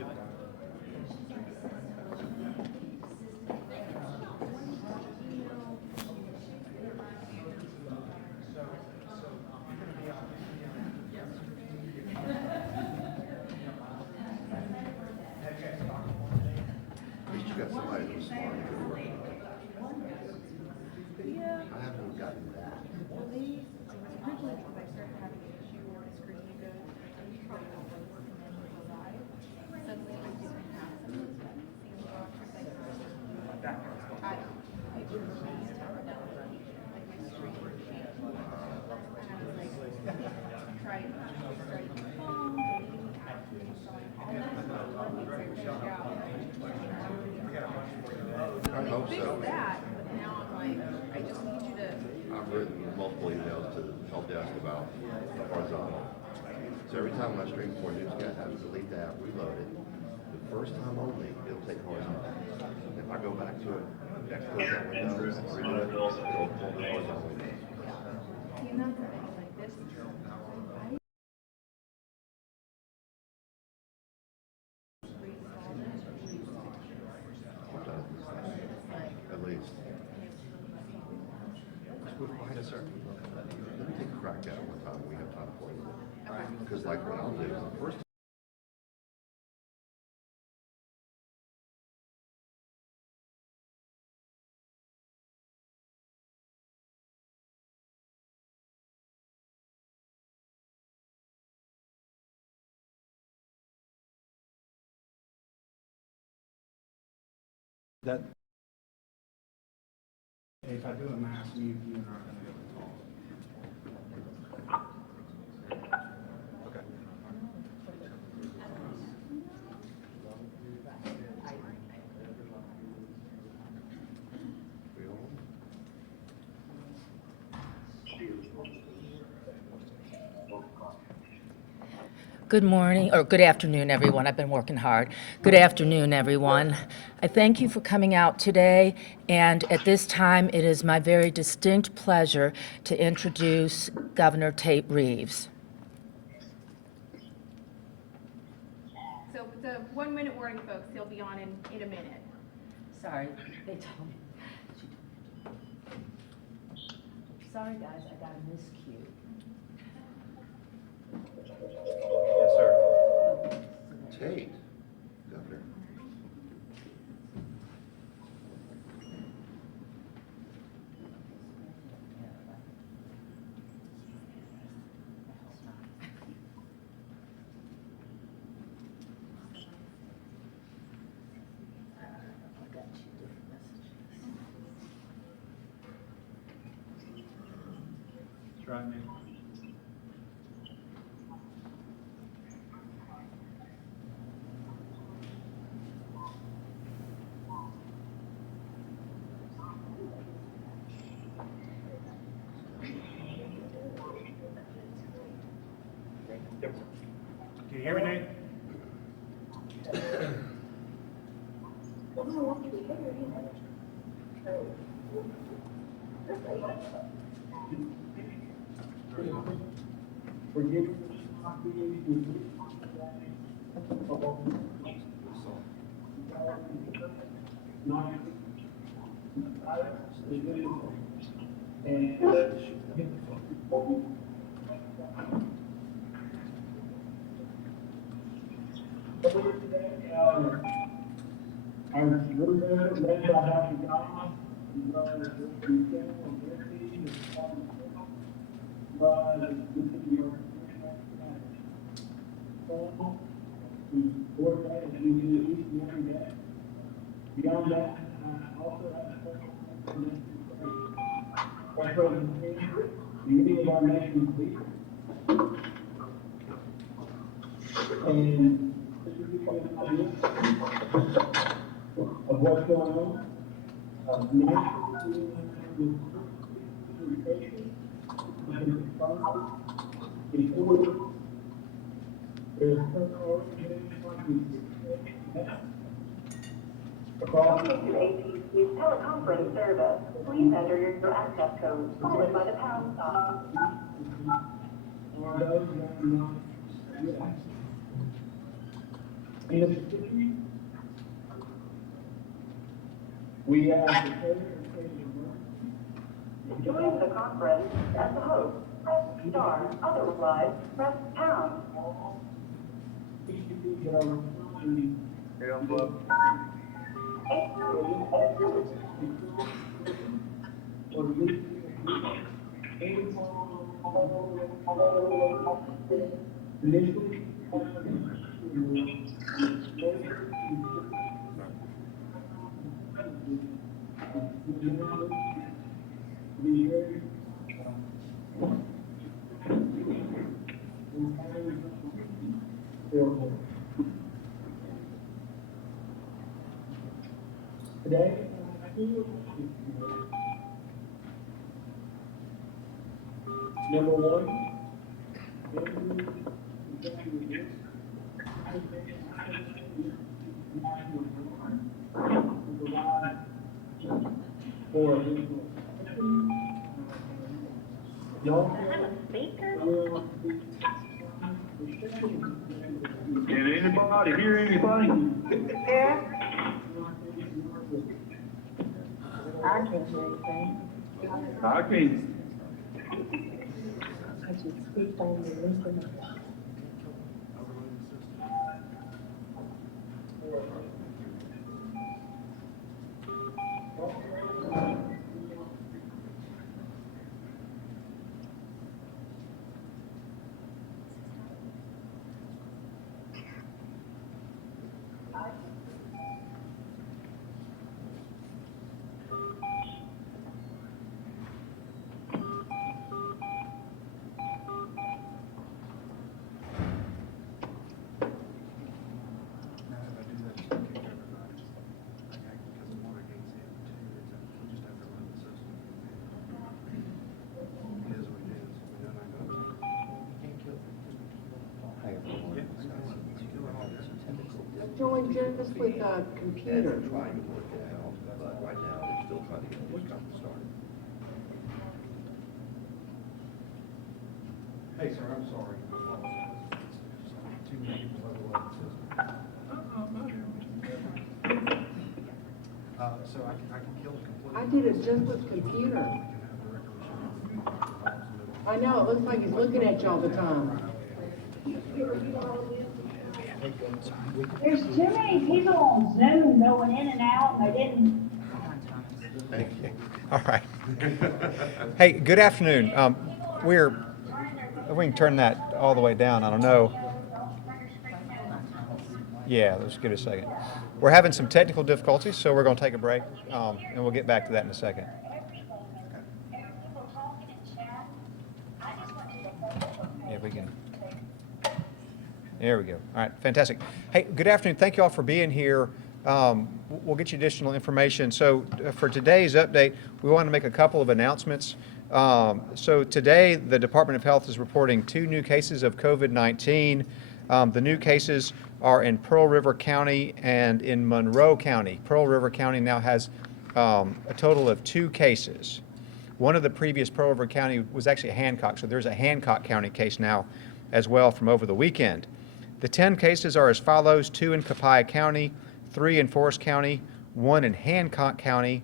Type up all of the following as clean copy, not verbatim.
At least you got somebody who's smart and good work. Yeah. I haven't gotten that. Well, they originally because I started having an issue where the screen would go trouble and then it would go live. Suddenly I didn't have some of those buttons. I would like my screen would change. And I was like, try restarting my phone, deleting the app, reinstalling all that stuff. Once I figured out I hope fix so. that, but now I'm like, I just need you to. I've written multiple emails to the help desk about horizontal. So every time I stream 4Newscast, I have to delete the app, reload it. The first time only, it'll take horizontal. If I go back to it, close that window, reload it, it'll pull the horizontal window. You know, like this. I At least. Yes, sir. Let me take a crack at it one time. We have time for it. Because like what I'll do is the first that if I do a mass mute, you're not going to be able to talk. Okay. Good morning, or good afternoon, everyone. I've been working hard. Good afternoon, everyone. I thank you for coming out today, and at this time, it is my very distinct pleasure to introduce Governor Tate Reeves. So the 1 minute warning, folks, he'll be on in a minute. Sorry, they told me. Sorry, guys, I got a miscue. Yes, sir. Tate, Governor. Try me. Can you hear me, Nate? Our movement led by Dr. John, but this is your to coordinate as we do each and every day. Beyond that, I also have a special Vice President King, many of our nation's leaders. And this is an idea of what's going on. Nationally, education and responsibility is ordered. There's Welcome to ATC's teleconference service. Please enter your access code, followed by the pound sign. Mississippi, we have the president of state To join the conference as the host, press star. Otherwise, press pound. emergency that are responding. Or initially, today, number one, for y'all can anybody hear anything? I can't hear anything. I can't. I just speak on the listen. Join just with a And computer. they're trying to work it out, but right now, they're still trying to get this company started. Hey, sir, I'm sorry. I apologize. Too many people overload the system. So I can kill it completely. I did it just with computer. I know, it looks like he's looking at you all the time. There's too many people on Zoom going in and out, and they didn't. Thank you. All right. Hey, good afternoon. If we can turn that all the way down, I don't know. Yeah, let's give it a second. We're having some technical difficulties, so we're going to take a break, and we'll get back to that in a second. Yeah, we can. There we go. All right, fantastic. Hey, good afternoon. Thank you all for being here. We'll get you additional information. So for today's update, we want to make a couple of announcements. So today, the Department of Health is reporting 2 new cases of COVID-19. The new cases are in Pearl River County and in Monroe County. Pearl River County now has a total of 2 cases. One of the previous Pearl River County was actually Hancock, so there's a Hancock County case now as well from over the weekend. The 10 cases are as follows: 2 in Copiah County, 3 in Forest County, 1 in Hancock County,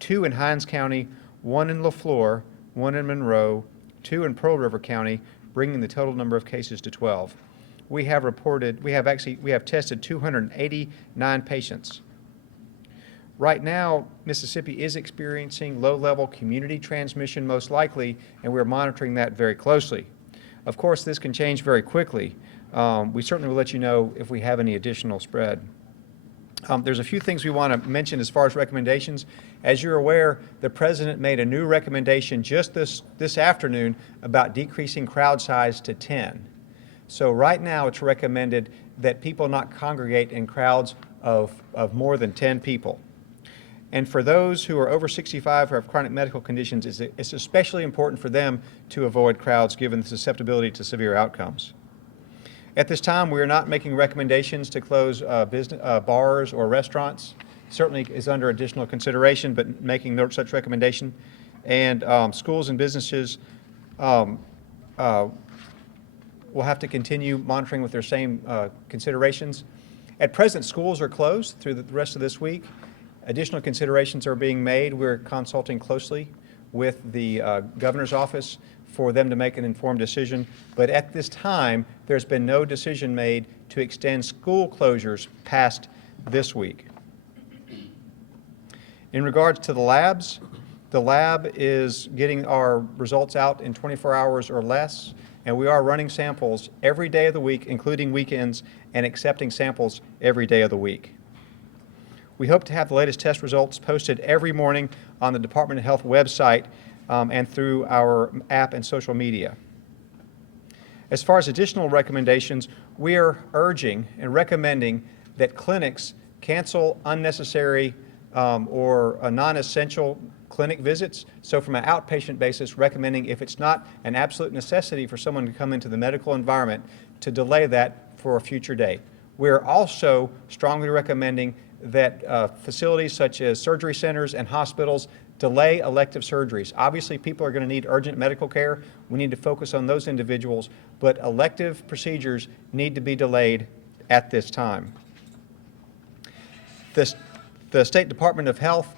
2 in Hinds County, 1 in LaFleur, 1 in Monroe, 2 in Pearl River County, bringing the total number of cases to 12. We have tested 289 patients. Right now, Mississippi is experiencing low-level community transmission most likely, and we're monitoring that very closely. Of course, this can change very quickly. We certainly will let you know if we have any additional spread. There's a few things we want to mention as far as recommendations. As you're aware, the President made a new recommendation just this afternoon about decreasing crowd size to 10. So right now, it's recommended that people not congregate in crowds of more than 10 people. And for those who are over 65 or have chronic medical conditions, it's especially important for them to avoid crowds given the susceptibility to severe outcomes. At this time, we are not making recommendations to close bars or restaurants. Certainly is under additional consideration, but making no such recommendation. And schools and businesses will have to continue monitoring with their same considerations. At present, schools are closed through the rest of this week. Additional considerations are being made. We're consulting closely with the governor's office for them to make an informed decision. But at this time, there's been no decision made to extend school closures past this week. In regards to the labs, the lab is getting our results out in 24 hours or less, and we are running samples every day of the week, including weekends, and accepting samples every day of the week. We hope to have the latest test results posted every morning on the Department of Health website and through our app and social media. As far as additional recommendations, we are urging and recommending that clinics cancel unnecessary or non-essential clinic visits. So from an outpatient basis, recommending if it's not an absolute necessity for someone to come into the medical environment, to delay that for a future date. We're also strongly recommending that facilities such as surgery centers and hospitals delay elective surgeries. Obviously, people are going to need urgent medical care. We need to focus on those individuals, but elective procedures need to be delayed at this time. The State Department of Health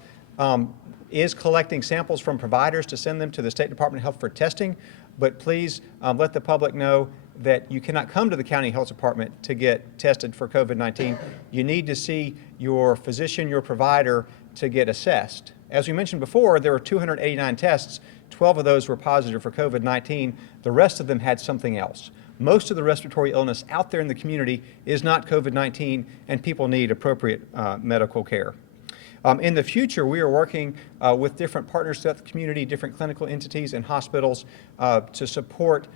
is collecting samples from providers to send them to the State Department of Health for testing, but please let the public know that you cannot come to the county health department to get tested for COVID-19. You need to see your physician, your provider, to get assessed. As we mentioned before, there were 289 tests. 12 of those were positive for COVID-19. The rest of them had something else. Most of the respiratory illness out there in the community is not COVID-19, and people need appropriate medical care. In the future, we are working with different partners throughout the community, different clinical entities and hospitals to support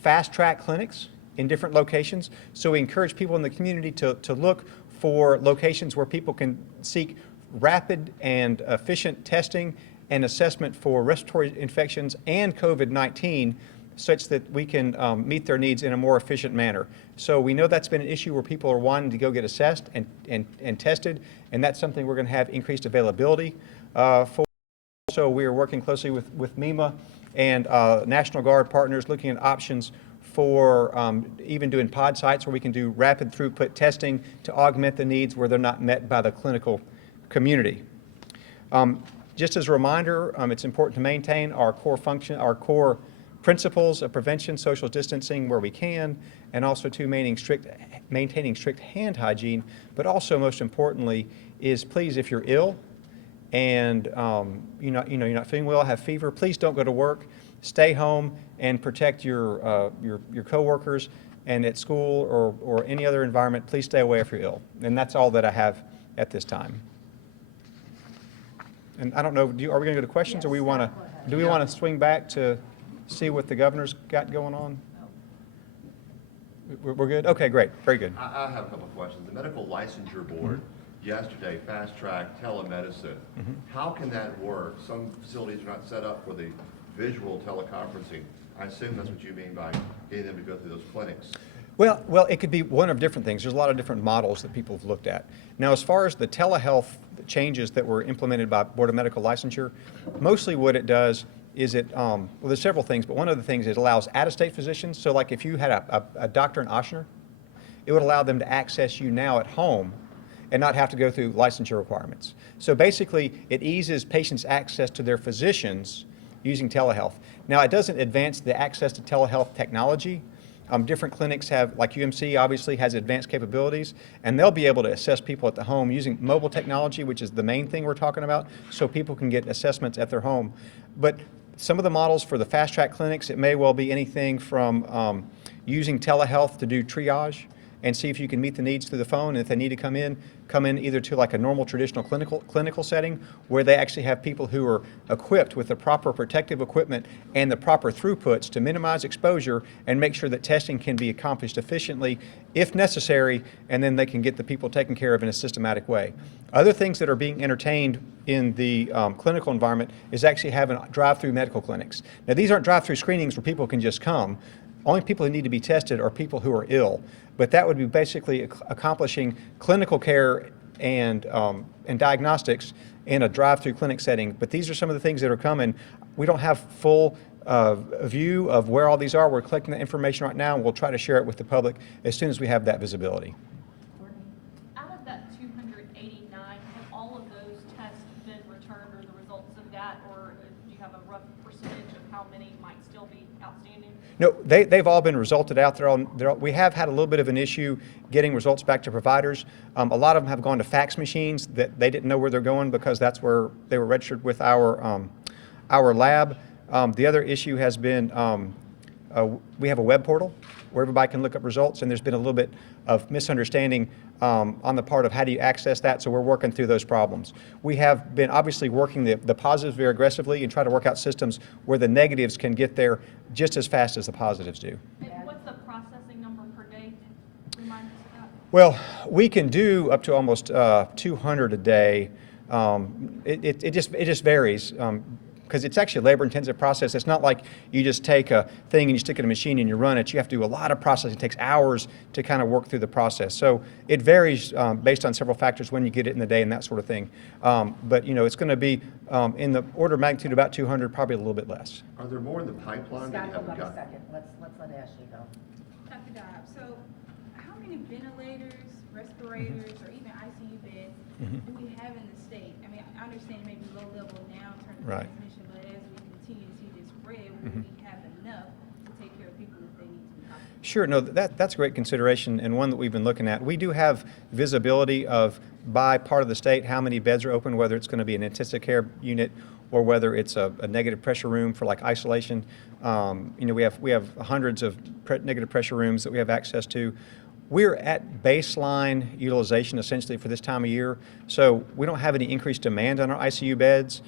fast-track clinics in different locations. So we encourage people in the community to look for locations where people can seek rapid and efficient testing and assessment for respiratory infections and COVID-19 such that we can meet their needs in a more efficient manner. So we know that's been an issue where people are wanting to go get assessed and tested, and that's something we're going to have increased availability for. So we are working closely with MEMA and National Guard partners looking at options for even doing pod sites where we can do rapid throughput testing to augment the needs where they're not met by the clinical community. Just as a reminder, it's important to maintain our core principles of prevention, social distancing where we can, and also to maintaining strict hand hygiene. But also, most importantly, is please, if you're ill and you're not feeling well, have fever, please don't go to work. Stay home and protect your coworkers. And at school or any other environment, please stay away if you're ill. And that's all that I have at this time. And I don't know, are we going to go to questions, or do we want to swing back to see what the governor's got going on? We're good? Okay, great. Very good. I have a couple of questions. The Medical Licensure Board yesterday fast-tracked telemedicine. How can that work? Some facilities are not set up for the visual teleconferencing. I assume that's what you mean by getting them to go through those clinics. Well, it could be one of different things. There's a lot of different models that people have looked at. Now, as far as the telehealth changes that were implemented by Board of Medical Licensure, mostly what it does is well, there's several things, but one of the things it allows out-of-state physicians. So like if you had a doctor in Ochsner, it would allow them to access you now at home and not have to go through licensure requirements. So basically, it eases patients' access to their physicians using telehealth. Now, it doesn't advance the access to telehealth technology. Different clinics have, like UMC obviously has advanced capabilities, and they'll be able to assess people at the home using mobile technology, which is the main thing we're talking about, so people can get assessments at their home. But some of the models for the fast-track clinics, it may well be anything from using telehealth to do triage and see if you can meet the needs through the phone. And if they need to come in either to like a normal traditional clinical setting where they actually have people who are equipped with the proper protective equipment and the proper throughputs to minimize exposure and make sure that testing can be accomplished efficiently if necessary, and then they can get the people taken care of in a systematic way. Other things that are being entertained in the clinical environment is actually having drive-through medical clinics. Now, these aren't drive-through screenings where people can just come. Only people who need to be tested are people who are ill. But that would be basically accomplishing clinical care and diagnostics in a drive-through clinic setting. But these are some of the things that are coming. We don't have full view of where all these are. We're collecting the information right now, and we'll try to share it with the public as soon as we have that visibility. No, they've all been resulted out. We have had a little bit of an issue getting results back to providers. A lot of them have gone to fax machines that they didn't know where they're going because that's where they were registered with our lab. The other issue has been we have a web portal where everybody can look up results, and there's been a little bit of misunderstanding on the part of how do you access that, so we're working through those problems. We have been obviously working the positives very aggressively and try to work out systems where the negatives can get there just as fast as the positives do. And what's the processing number per day? Remind us of that. Well, we can do up to almost 200 a day. It just varies. Because it's actually a labor-intensive process. It's not like you just take a thing and you stick it in a machine and you run it. You have to do a lot of processing. It takes hours to kind of work through the process. So it varies based on several factors when you get it in the day and that sort of thing. But you know, it's going to be in the order of magnitude about 200, probably a little bit less. Are there more in the pipeline that you Scott, hold haven't on a got? second. Let's let Ashley go. Dr. Dobb, so how many ventilators, respirators, or even ICU beds do we have in the state? I mean, I understand maybe low level now in terms of Right. transmission, but as we continue to see this spread, will we have enough to take care of people if they need to be hospitalized? Sure, no, that's a great consideration and one that we've been looking at. We do have visibility of by part of the state how many beds are open, whether it's going to be an intensive care unit or whether it's a negative pressure room for like isolation. You know, we have hundreds of negative pressure rooms that we have access to. We're at baseline utilization essentially for this time of year, so we don't have any increased demand on our ICU beds.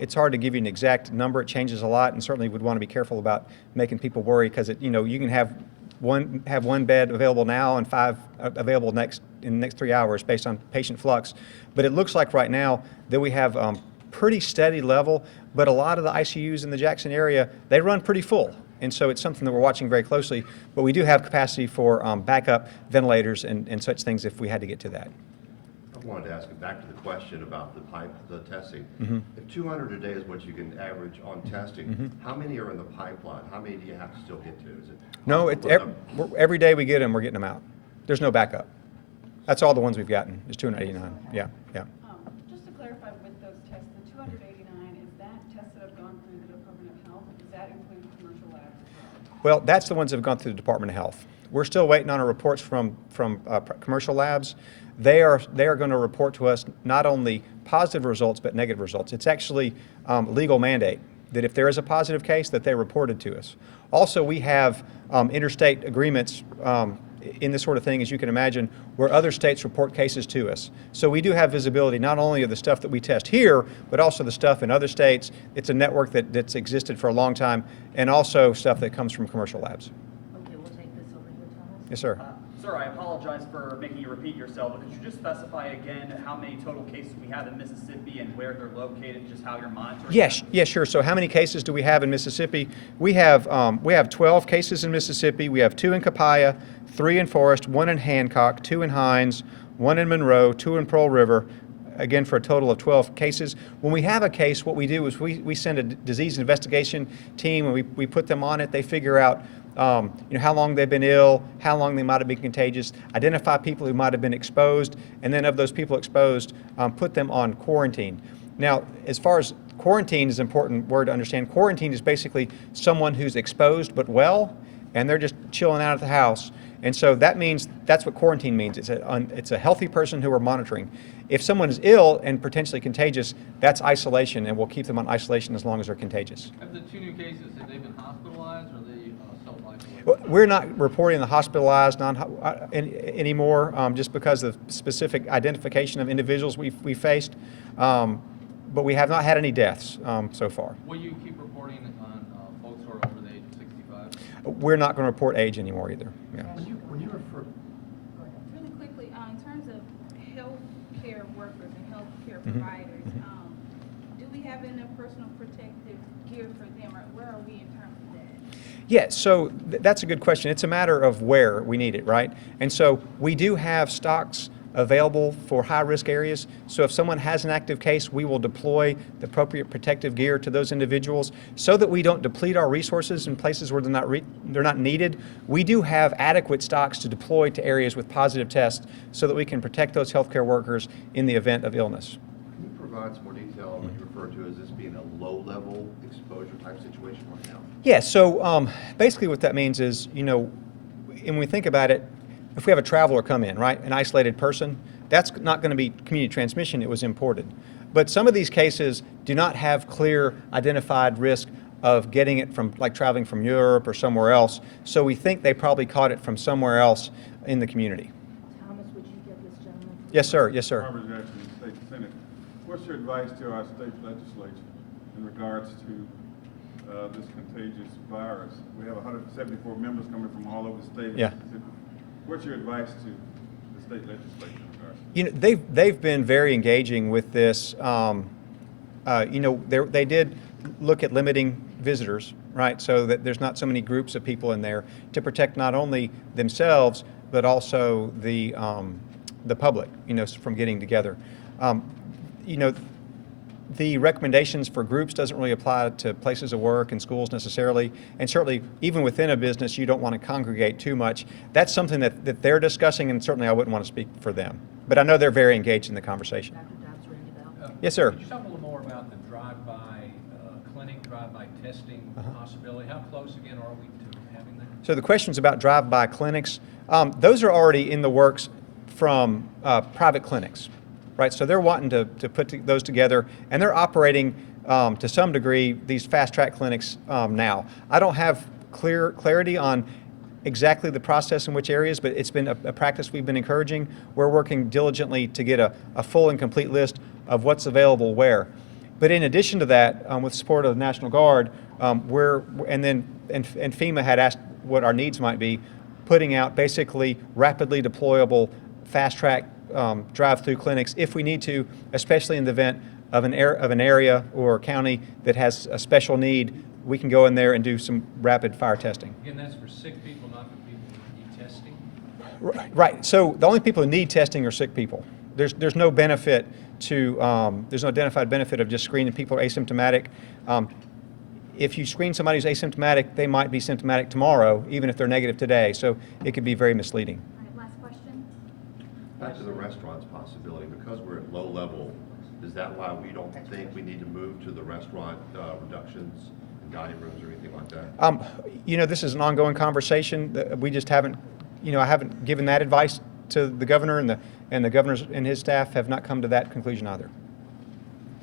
It's hard to give you an exact number. It changes a lot, and certainly would want to be careful about making people worry because you know, you can have one bed available now and 5 available in the next 3 hours based on patient flux. But it looks like right now that we have pretty steady level, but a lot of the ICUs in the Jackson area, they run pretty full. And so it's something that we're watching very closely, but we do have capacity for backup ventilators and such things if we had to get to that. I wanted to ask you back to the question about the testing. If 200 a day is what you can average on testing, how many are in the pipeline? How many do you have to still get to? Is it No, every day we get them, we're getting them out. There's no backup. That's all the ones we've gotten, is 289. Yeah. Just to clarify with those tests, the 289, is that tests that have gone through the Department of Health? Does that include commercial labs as well? Well, that's the ones that have gone through the Department of Health. We're still waiting on our reports from commercial labs. They are going to report to us not only positive results but negative results. It's actually legal mandate that if there is a positive case that they reported to us. Also, we have interstate agreements in this sort of thing, as you can imagine, where other states report cases to us. So we do have visibility not only of the stuff that we test here, but also the stuff in other states. It's a network that's existed for a long time, and also stuff that comes from commercial labs. Okay, we'll take this over here, Thomas. Yes, sir. Sir, I apologize for making you repeat yourself, but could you just specify again how many total cases we have in Mississippi and where they're located, and just how you're monitoring? Yes, sure. So how many cases do we have in Mississippi? We have 12 cases in Mississippi. We have 2 in Copiah, 3 in Forest, 1 in Hancock, 2 in Hines, 1 in Monroe, 2 in Pearl River, again for a total of 12 cases. When we have a case, what we do is we send a disease investigation team and we put them on it. They figure out how long they've been ill, how long they might have been contagious, identify people who might have been exposed, and then of those people exposed, put them on quarantine. Now, as far as quarantine is an important word to understand, quarantine is basically someone who's exposed but well, and they're just chilling out at the house. And so that means, that's what quarantine means. It's a healthy person who we're monitoring. If someone is ill and potentially contagious, that's isolation, and we'll keep them on isolation as long as they're contagious. Have the 2 new cases, have they been hospitalized or are they self-isolated? We're not reporting the hospitalized anymore, just because of specific identification of individuals we faced. But we have not had any deaths so far. Will you keep reporting on folks who are over the age of 65? We're not going to report age anymore either. Yeah. When you refer, Really quickly, in terms of healthcare workers and healthcare providers, do we have enough personal protective gear for them, or where are we in terms of that? Yeah, so that's a good question. It's a matter of where we need it, right? And so we do have stocks available for high-risk areas. So if someone has an active case, we will deploy the appropriate protective gear to those individuals so that we don't deplete our resources in places where they're not needed. We do have adequate stocks to deploy to areas with positive tests so that we can protect those healthcare workers in the event of illness. can you provide some more detail on what you refer to as this being a low-level exposure type situation right now? Yeah, so basically what that means is, you know, when we think about it, if we have a traveler come in, right, an isolated person, that's not going to be community transmission, it was imported. But some of these cases do not have clear identified risk of getting it from, like traveling from Europe or somewhere else, so we think they probably caught it from somewhere else in the community. Thomas, would you give this gentleman? Yes, sir, yes, sir. Robert Jackson, State Senate. What's your advice to our state legislature in regards to this contagious virus? We have 174 members coming from all over the state of Yeah. Mississippi. What's your advice to the state legislature in regards to You know, they've been very engaging with this. You know, they did look at limiting visitors, right, so that there's not so many groups of people in there to protect not only themselves but also the public, you know, from getting together. You know, the recommendations for groups doesn't really apply to places of work and schools necessarily, and certainly even within a business you don't want to congregate too much. That's something that they're discussing, and certainly I wouldn't want to speak for them. But I know they're very engaged in the conversation. Yes, sir. Could you talk a little more about the drive-by clinic, drive-by testing possibility? How close again are we to having that? So the questions about drive-by clinics, those are already in the works from private clinics, right? So they're wanting to put those together, and they're operating to some degree these fast-track clinics now. I don't have clarity on exactly the process in which areas, but it's been a practice we've been encouraging. We're working diligently to get a full and complete list of what's available where. But in addition to that, with support of the National Guard, and FEMA had asked what our needs might be, putting out basically rapidly deployable fast-track drive-through clinics if we need to, especially in the event of an area or county that has a special need. We can go in there and do some rapid fire testing. Again, that's for sick people, not for people who need testing? Right. So the only people who need testing are sick people. There's no benefit to there's no identified benefit of just screening people who are asymptomatic. If you screen somebody who's asymptomatic, they might be symptomatic tomorrow, even if they're negative today. So it could be very misleading. All right, last question. Back to the restaurants possibility, because we're at low level, is that why we don't think we need to move to the restaurant reductions in dining rooms or anything like that? You know, this is an ongoing conversation. We just haven't, you know, I haven't given that advice to the governor, and the governor and his staff have not come to that conclusion either.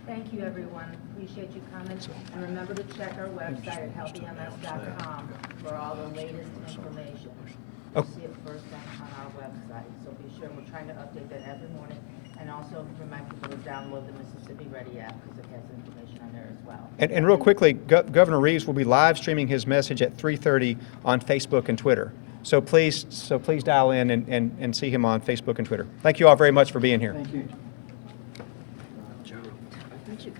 Thank you, everyone. Appreciate you coming. And remember to check our website at healthyms.com for all the latest information. You'll see it first on our website. So be sure, we're trying to update that every morning. And also remind people to download the Mississippi Ready app because it has information on there as well. And real quickly, Governor Reeves will be live streaming his message at 3:30 on Facebook and Twitter. So please dial in and see him on Facebook and Twitter. Thank you all very much for being here. Thank you. Thank you.